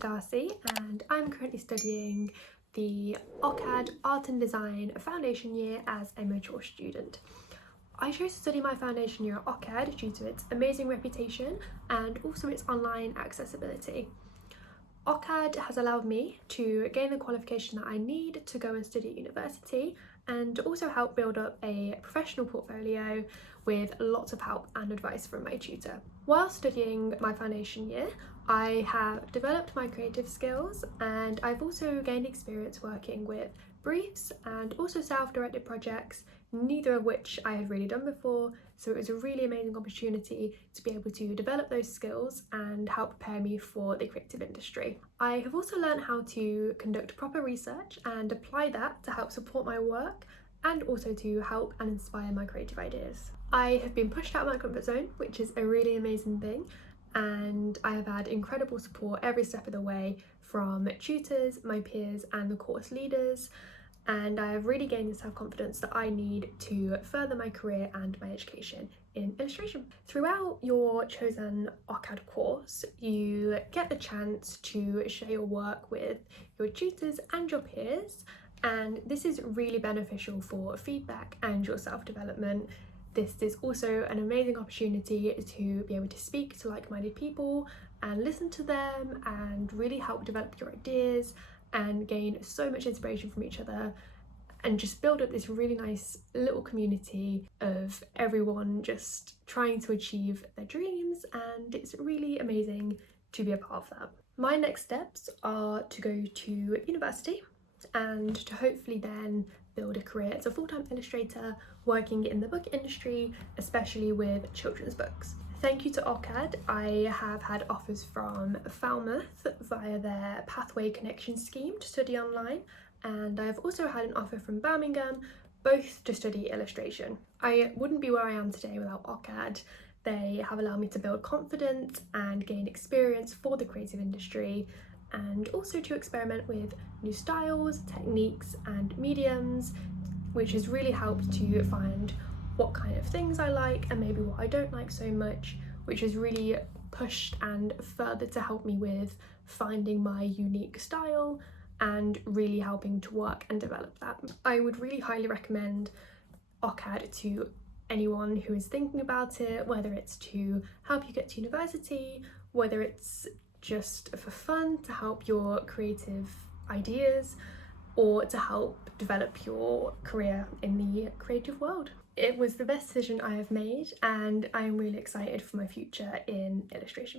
Darcy and I'm currently studying the OCAD Art and Design foundation year as a mature student. I chose to study my foundation year at OCAD due to its amazing reputation and also its online accessibility. OCAD has allowed me to gain the qualification that I need to go and study at university and also help build up a professional portfolio with lots of help and advice from my tutor. While studying my foundation year, I have developed my creative skills and I've also gained experience working with briefs and also self-directed projects, neither of which I had really done before, so it was a really amazing opportunity to be able to develop those skills and help prepare me for the creative industry. I have also learned how to conduct proper research and apply that to help support my work and also to help and inspire my creative ideas. I have been pushed out of my comfort zone, which is a really amazing thing, and I have had incredible support every step of the way from tutors, my peers and the course leaders, and I have really gained the self-confidence that I need to further my career and my education in illustration. Throughout your chosen OCAD course, you get the chance to share your work with your tutors and your peers, and this is really beneficial for feedback and your self-development. This is also an amazing opportunity to be able to speak to like-minded people and listen to them and really help develop your ideas and gain so much inspiration from each other and just build up this really nice little community of everyone just trying to achieve their dreams, and it's really amazing to be a part of that. My next steps are to go to university and to hopefully then build a career as a full-time illustrator working in the book industry, especially with children's books. Thank you to OCAD, I have had offers from Falmouth via their Pathway Connection scheme to study online, and I have also had an offer from Birmingham, both to study illustration. I wouldn't be where I am today without OCAD. They have allowed me to build confidence and gain experience for the creative industry, and also to experiment with new styles, techniques and mediums, which has really helped to find what kind of things I like and maybe what I don't like so much, which has really pushed and further to help me with finding my unique style and really helping to work and develop that. I would really highly recommend OCAD to anyone who is thinking about it, whether it's to help you get to university, whether it's just for fun to help your creative ideas, or to help develop your career in the creative world. It was the best decision I have made and I am really excited for my future in illustration.